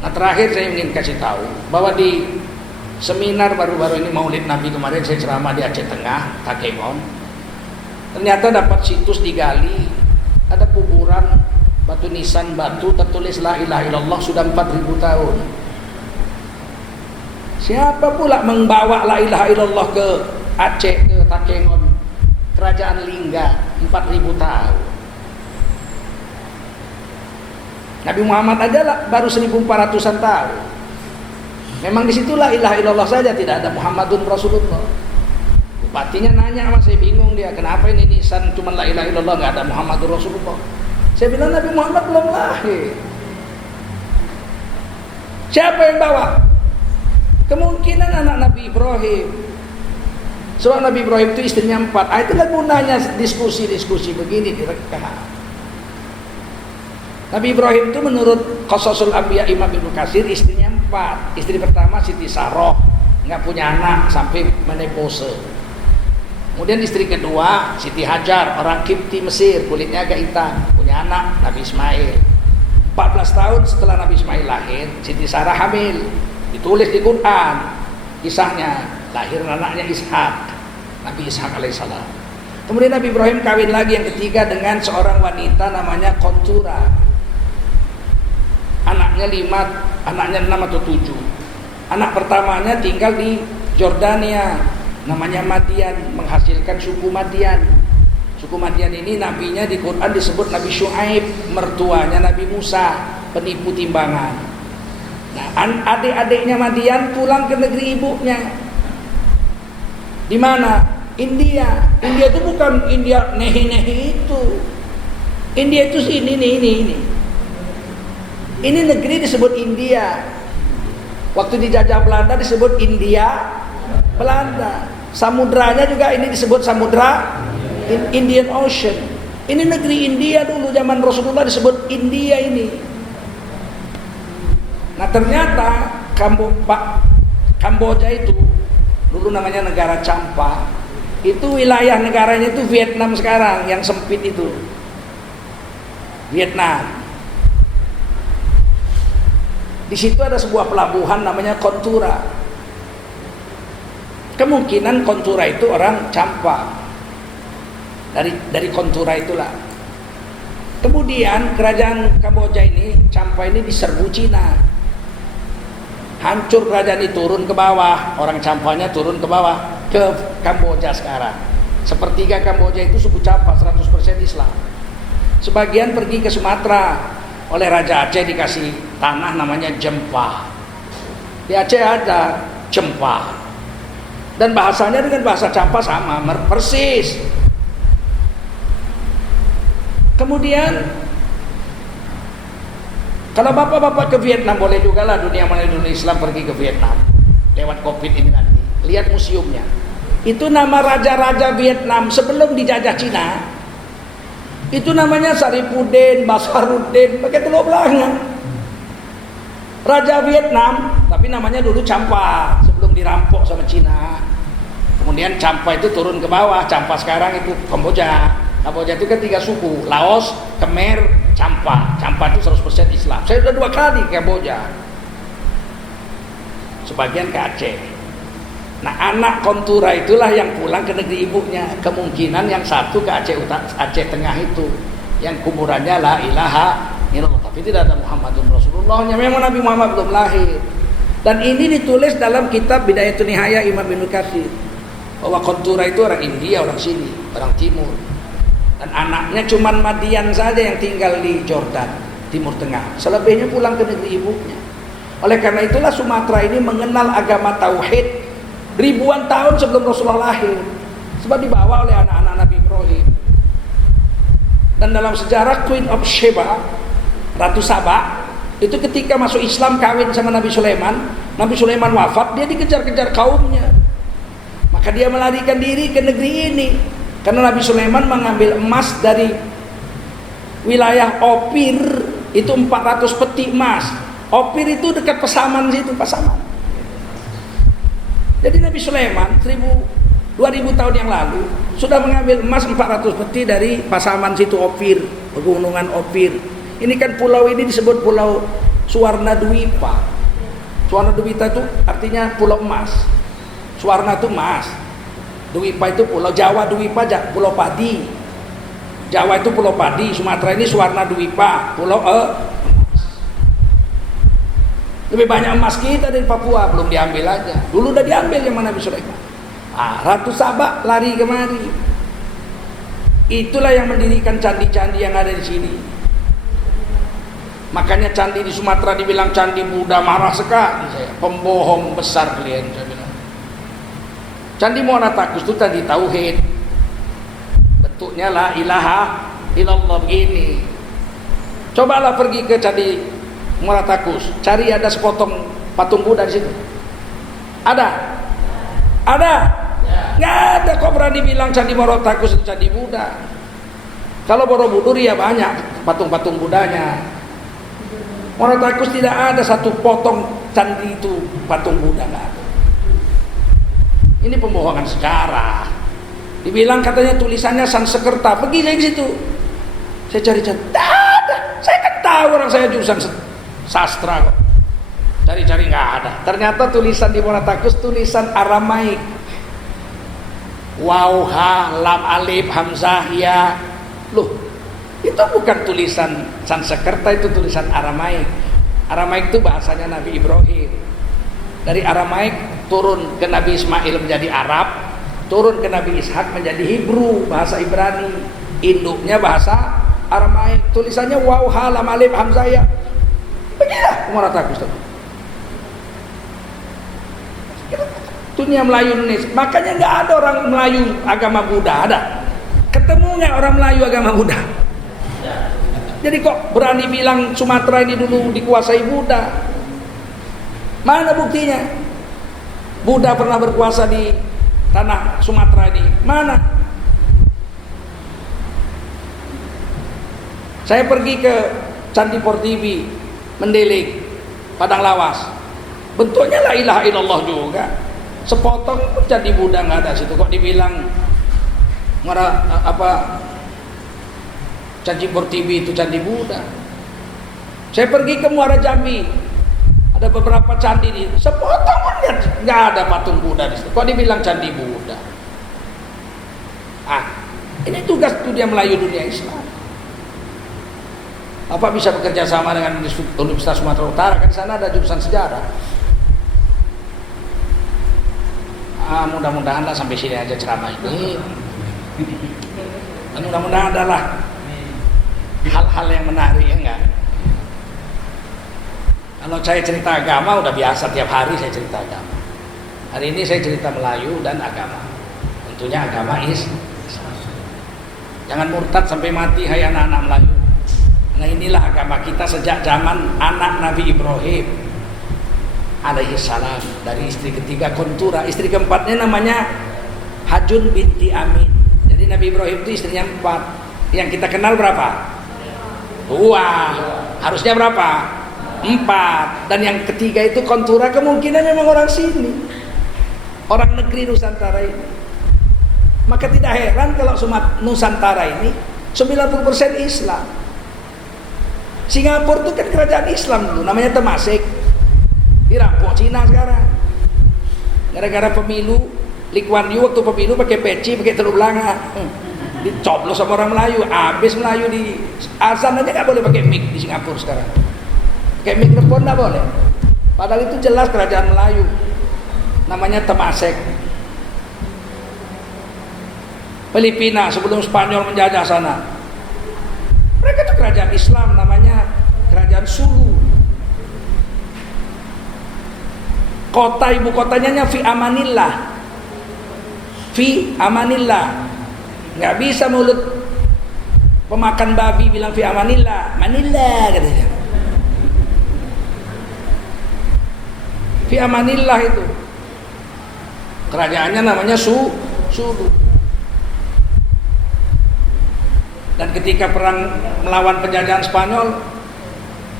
Nah terakhir saya ingin kasih tahu bahwa di seminar baru-baru ini Maulid Nabi kemarin saya ceramah di Aceh Tengah, Takengon. Ternyata dapat situs digali, ada kuburan batu nisan batu tertulis la ilaha illallah sudah 4000 tahun. Siapa pula membawa la ilaha illallah ke Aceh, ke Takengon, kerajaan Lingga 4000 tahun. Nabi Muhammad aja lah, baru 1400-an tahun. Memang disitulah ilaha illallah saja, tidak ada Muhammadun Rasulullah. Bupatinya nanya sama saya, bingung dia, kenapa ini nisan cuma la ilaha illallah, nggak ada Muhammadun Rasulullah. Saya bilang Nabi Muhammad belum lahir. Siapa yang bawa? Kemungkinan anak Nabi Ibrahim. Soal Nabi Ibrahim itu istrinya 4. Itulah gunanya diskusi-diskusi begini direkam. Nabi Ibrahim itu menurut Qasasul Anbiya Imam Ibnu Katsir istrinya 4. Istri pertama Siti Saroh, nggak punya anak sampai menopause. Kemudian istri kedua Siti Hajar, orang Kipti Mesir, kulitnya agak hitam, punya anak Nabi Ismail. 14 tahun setelah Nabi Ismail lahir, Siti Sarah hamil. Ditulis di Quran kisahnya, lahir anaknya Ishak, Nabi Ishak alaihissalam. Kemudian Nabi Ibrahim kawin lagi yang ketiga dengan seorang wanita namanya Kontura. Anaknya 6 atau 7. Anak pertamanya tinggal di Jordania, namanya Madian, menghasilkan suku Madian. Suku Madian ini nabinya di Quran disebut Nabi Syuaib, mertuanya Nabi Musa, penipu timbangan. Nah, adik-adiknya Madian pulang ke negeri ibunya. Di mana? India. India itu bukan India nehi-nehi itu. India itu ini. Ini negeri disebut India. Waktu dijajah Belanda disebut India Belanda. Samudranya juga ini disebut Samudra Indian Ocean. Ini negeri India dulu, zaman Rasulullah disebut India ini. Nah ternyata Kamboja itu dulu namanya negara Champa. Itu wilayah negaranya itu Vietnam sekarang yang sempit itu. Vietnam. Di situ ada sebuah pelabuhan namanya Kontura. Kemungkinan Kontura itu orang Champa. Dari Kontura itulah. Kemudian kerajaan Kamboja ini, Champa ini diserbu Cina. Hancur kerajaan ini, turun ke bawah, orang Champanya turun ke bawah ke Kamboja sekarang. Sepertiga Kamboja itu suku Champa, 100% Islam. Sebagian pergi ke Sumatera, oleh Raja Aceh dikasih tanah namanya Jempa. Di Aceh ada Jempa. Dan bahasanya dengan bahasa Champa sama, persis. Kemudian kalau bapak-bapak ke Vietnam, boleh juga lah dunia Islam pergi ke Vietnam lewat Covid ini nanti. Lihat museumnya. Itu nama raja-raja Vietnam sebelum dijajah Cina. Itu namanya Saripudin, Basaruddin, pakai telur belakang. Raja Vietnam, tapi namanya dulu Champa sebelum dirampok sama Cina. Kemudian Champa itu turun ke bawah. Champa sekarang itu Kamboja. Kamboja itu kan 3 suku, Laos, Khmer, Champa. Champa itu 100% Islam. Saya sudah 2 kali ke Kamboja. Sebagian ke Aceh. Nah, anak Kontura itulah yang pulang ke negeri ibunya. Kemungkinan yang satu ke Aceh Aceh Tengah itu, yang kuburannya la ilaha illallah, tapi tidak ada Muhammadun Rasulullah. Memang Nabi Muhammad belum lahir. Dan ini ditulis dalam kitab Bidayatun Nihaya Imam Ibnu Katsir, bahwa Kontura itu orang India, orang sini, orang timur. Dan anaknya cuman Madian saja yang tinggal di Jordan, Timur Tengah. Selebihnya pulang ke negeri ibunya. Oleh karena itulah Sumatera ini mengenal agama tauhid ribuan tahun sebelum Rasulullah lahir, sebab dibawa oleh anak-anak Nabi Ibrahim. Dan dalam sejarah Queen of Sheba, Ratu Saba, itu ketika masuk Islam kawin sama Nabi Sulaiman. Nabi Sulaiman wafat, dia dikejar-kejar kaumnya, maka dia melarikan diri ke negeri ini. Karena Nabi Sulaiman mengambil emas dari wilayah Opir, itu 400 peti emas. Opir itu dekat Pasaman situ, Pasaman. Jadi Nabi Sulaiman 2000 tahun yang lalu sudah mengambil emas 400 peti dari Pasaman situ, Opir, pegunungan Opir. Ini kan pulau ini disebut Pulau Suwarna Dwipa. Suwarna Dwipa itu artinya pulau emas. Suwarna itu emas. Dwipa itu pulau. Jawa Dwipa pulau padi. Jawa itu pulau padi. Sumatera ini Suwarna Dwipa, pulau lebih banyak emas kita dari Papua, belum diambil aja. Dulu udah diambil yang mana Nabi Sulaiman. Ratu Sabah lari kemari. Itulah yang mendirikan candi-candi yang ada di sini. Makanya candi di Sumatera dibilang candi Buddha, marah sekali saya. Pembohong besar kalian, saya bilang. Candi Muara Takus itu tadi tauhid. Bentuknya la ilaha illallah begini. Cobalah pergi ke candi Muara Takus, cari ada sepotong patung Buddha di situ. Ada? Ada? Nggak ada. Kok berani bilang candi Muara Takus itu candi Buddha? Kalau Borobudur ya banyak patung-patung Buddhanya. Muara Takus tidak ada satu potong candi itu patung Buddha, nggak ada. Ini pembohongan sejarah. Dibilang katanya tulisannya Sanskerta, pergi saya ke situ. Saya cari-cari, tidak ada. Saya kan tahu orang saya jurusan sastra kok. Cari-cari nggak ada. Ternyata tulisan di Muara Takus tulisan Aramaik. Waw, ha, lam, alif, hamzah, ya. Loh, itu bukan tulisan Sanskerta, itu tulisan Aramaik. Aramaik itu bahasanya Nabi Ibrahim. Dari Aramaik turun ke Nabi Ismail menjadi Arab, turun ke Nabi Ishak menjadi Hebrew, bahasa Ibrani. Induknya bahasa Aramaik. Tulisannya waw, ha, lam, alif, hamzah, ya. Beginilah Muara Takus. Dunia Melayu Indonesia. Makanya nggak ada orang Melayu agama Buddha, ada. Ketemu nggak orang Melayu agama Buddha? Jadi kok berani bilang Sumatera ini dulu dikuasai Buddha? Mana buktinya? Buddha pernah berkuasa di tanah Sumatera ini? Mana? Saya pergi ke Candi Portivi, Mendelik, Padang Lawas. Bentuknya la ilaha illallah juga. Sepotong pun candi Buddha nggak ada situ. Kok dibilang Candi Portivi itu candi Buddha? Saya pergi ke Muara Jambi, ada beberapa candi di sepotong pun nggak ada patung Buddha di situ. Kok dibilang candi Buddha? Ini tugas dunia Melayu, dunia Islam. Bapak bisa bekerja sama dengan Universitas Sumatera Utara, kan di sana ada jurusan sejarah. Mudah-mudahan lah sampai sini aja ceramah ini. Mudah-mudahan adalah hal-hal yang menarik, ya enggak? Kalau saya cerita agama udah biasa, tiap hari saya cerita agama. Hari ini saya cerita Melayu dan agama. Tentunya agama Islam. Jangan murtad sampai mati, hai anak-anak Melayu. Nah, inilah agama kita sejak zaman anak Nabi Ibrahim alaihi salam, dari istri ketiga Kontura, istri keempatnya namanya Hajun binti Amin. Jadi Nabi Ibrahim itu istrinya 4. Yang kita kenal berapa? 2. Harusnya berapa? 4. Dan yang ketiga itu Kontura, kemungkinan memang orang sini, orang negeri Nusantara ini. Maka tidak heran kalau Nusantara ini 90% Islam. Singapura itu kan kerajaan Islam dulu, namanya Temasek, dirampok Cina sekarang. Gara-gara pemilu, Lee Kuan Yew waktu pemilu pakai peci, pakai telur belanga, dicoblos sama orang Melayu, habis Melayu di azan aja nggak boleh pakai mic di Singapura sekarang. Pakai mikrofon nggak boleh. Padahal itu jelas kerajaan Melayu, namanya Temasek. Filipina sebelum Spanyol menjajah sana, mereka itu kerajaan Islam, namanya kerajaan Sulu. Kota ibu kotanya Fi Amanillah. Fi Amanillah. Nggak bisa mulut pemakan babi bilang Fi Amanillah, Manila katanya. Fi Amanillah itu. Kerajaannya namanya Sulu. Dan ketika perang melawan penjajahan Spanyol,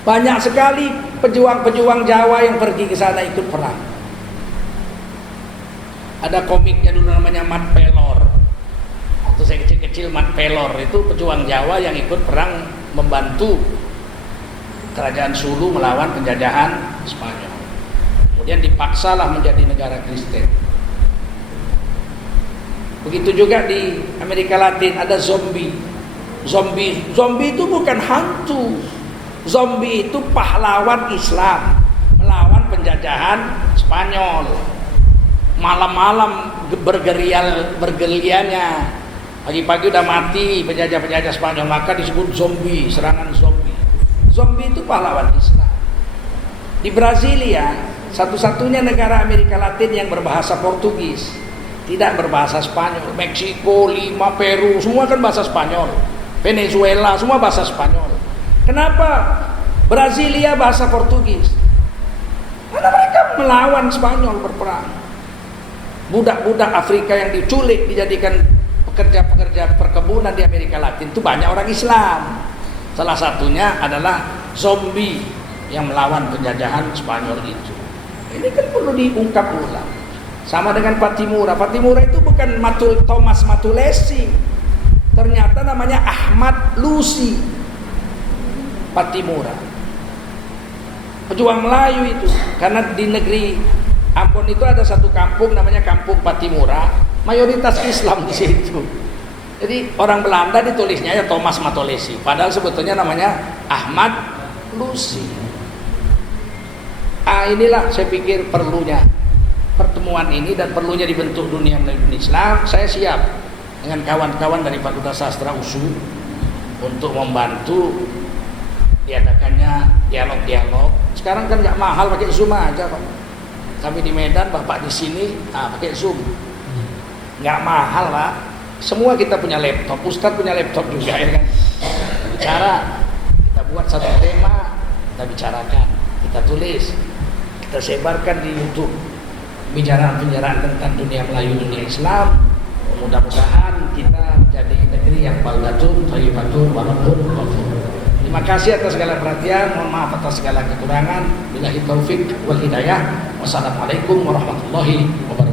banyak sekali pejuang-pejuang Jawa yang pergi ke sana ikut perang. Ada komiknya dulu namanya Mat Pelor. Waktu saya kecil-kecil, Mat Pelor itu pejuang Jawa yang ikut perang membantu kerajaan Sulu melawan penjajahan Spanyol. Kemudian dipaksalah menjadi negara Kristen. Begitu juga di Amerika Latin ada zombie. Zombie itu bukan hantu. Zombie itu pahlawan Islam melawan penjajahan Spanyol. Malam-malam bergerianya. Pagi-pagi udah mati penjajah-penjajah Spanyol, maka disebut zombie, serangan zombie. Zombie itu pahlawan Islam. Di Brasilia, satu-satunya negara Amerika Latin yang berbahasa Portugis, tidak berbahasa Spanyol. Meksiko, Lima, Peru, semua kan bahasa Spanyol. Venezuela, semua bahasa Spanyol. Kenapa Brasilia bahasa Portugis? Karena mereka melawan Spanyol berperang. Budak-budak Afrika yang diculik dijadikan pekerja-pekerja perkebunan di Amerika Latin itu banyak orang Islam. Salah satunya adalah zombie yang melawan penjajahan Spanyol itu. Ini kan perlu diungkap ulang. Sama dengan Pattimura. Pattimura itu bukan Thomas Matulesi. Ternyata namanya Ahmad Lusi Pattimura. Pejuang Melayu itu. Karena di negeri Ambon itu ada satu kampung namanya Kampung Pattimura, mayoritas Islam di situ. Jadi orang Belanda ditulisnya ya Thomas Matulesi, padahal sebetulnya namanya Ahmad Lusi. Inilah saya pikir perlunya pertemuan ini dan perlunya dibentuk dunia Melayu Islam. Saya siap dengan kawan-kawan dari Fakultas Sastra USU untuk membantu diadakannya dialog-dialog. Sekarang kan nggak mahal, pakai Zoom aja Pak. Kami di Medan, Bapak di sini, pakai Zoom. Nggak mahal Pak. Semua kita punya laptop, Ustadz punya laptop juga ya kan. Bicara, kita buat satu tema, kita bicarakan, kita tulis, kita sebarkan di YouTube. Pembicaraan-pembicaraan tentang dunia Melayu, dunia Islam. Mudah-mudahan kita menjadi negeri yang baldatun, thayyibatun, waladun, ghafur. Terima kasih atas segala perhatian, mohon maaf atas segala kekurangan. Billahi taufik wal hidayah. Wassalamualaikum warahmatullahi wabarakatuh.